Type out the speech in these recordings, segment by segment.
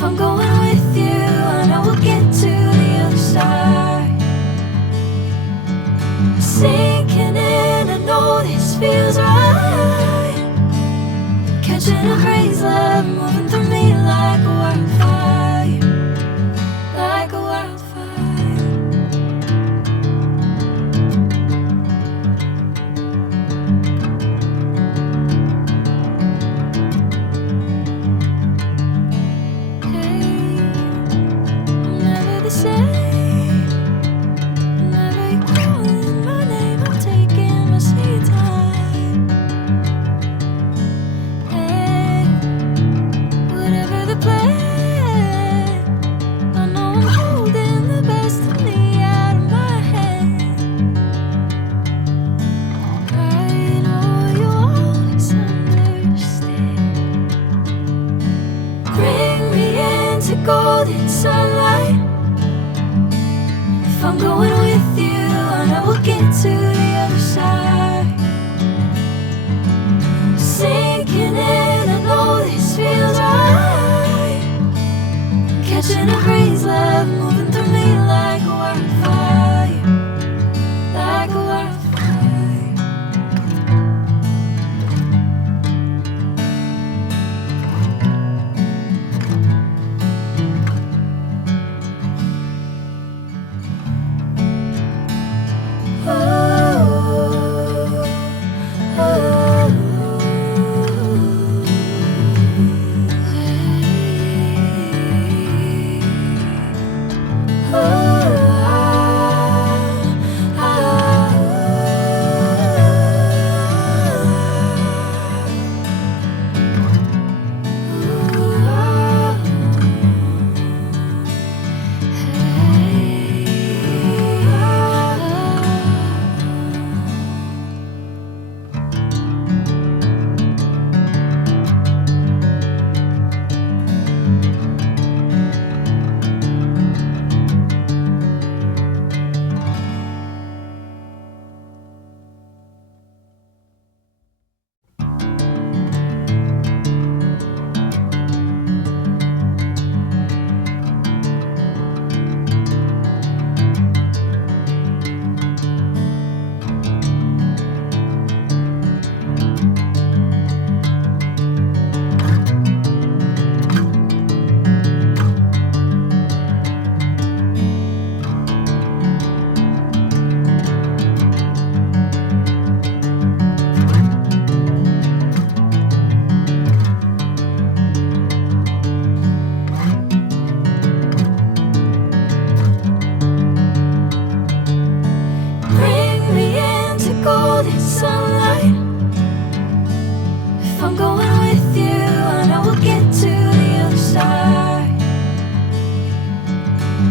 If I'm going with you, I know we'll get to the other side. Sinking in, I know this feels right. Catching a breeze, love moving through me like a wildfire, like a wildfire. Golden sunlight. If I'm going with you, I know we'll get to the other side. Sinking in, I know this feels right. Catching a breeze, love moving through me like a wildfire, like a wildfire.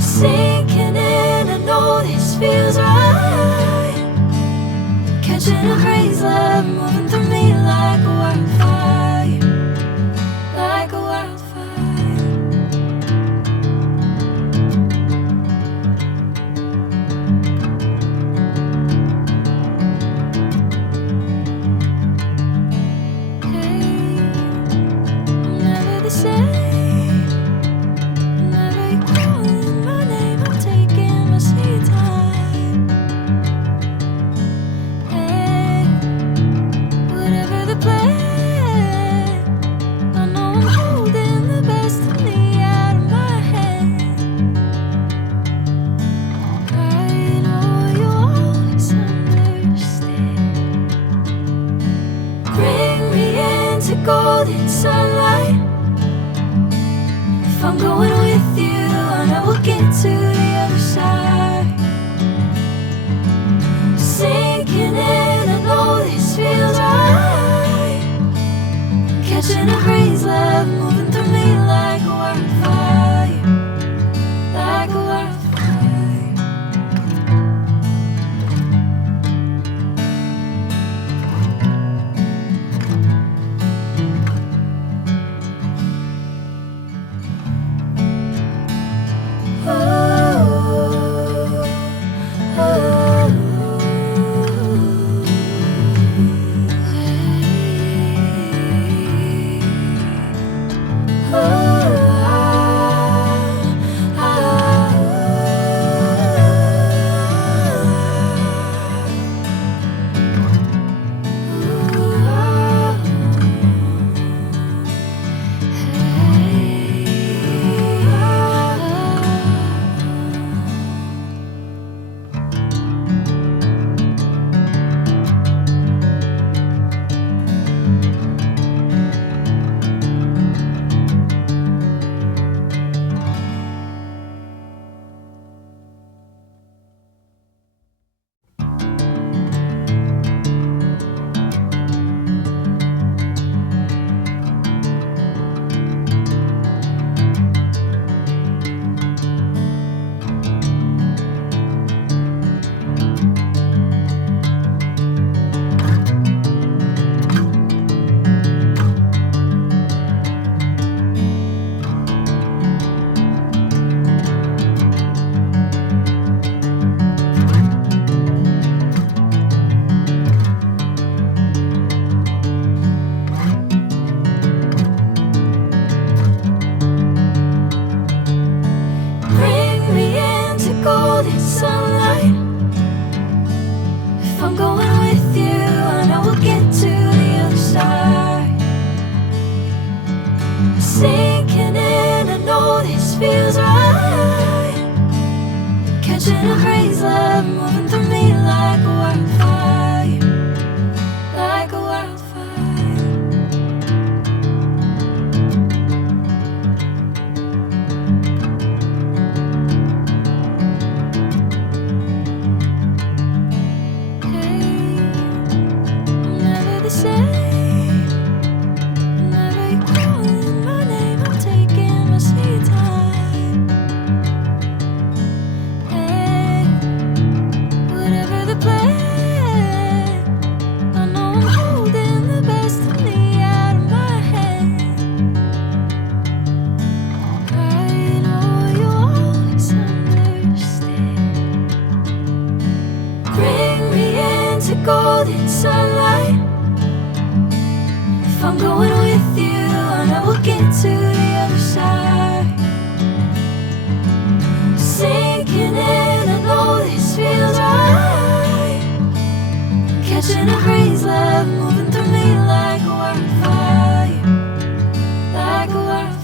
Sinking in, I know this feels right. Catching a breeze, love moving through me like a wildfire, like a wildfire. Hey, I'm never the same. Golden sunlight. If I'm going with you, I know we'll get to the other side. Sinking in, I know this feels right. Catching a breeze, love moving through me like a wildfire, like a wildfire. I'm going with you, I know we'll get to the other side. Sinking in, I know this feels right. Catching a breeze, love moving through me like a wildfire, like a wildfire. Golden sunlight. If I'm going with you, I know we'll get to the other side. Sinking in, I know this feels right. Catching a breeze, love moving through me like a wildfire, like a wildfire.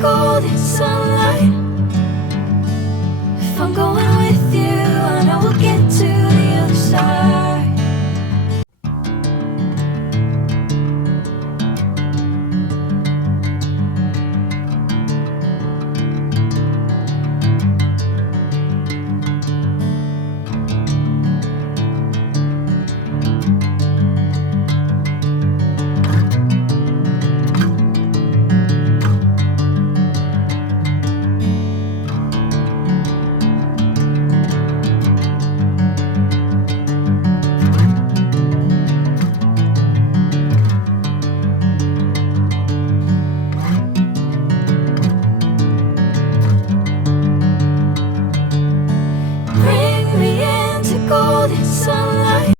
Golden sunlight. If I'm going with you, I know we'll get to the other side. Golden sunlight.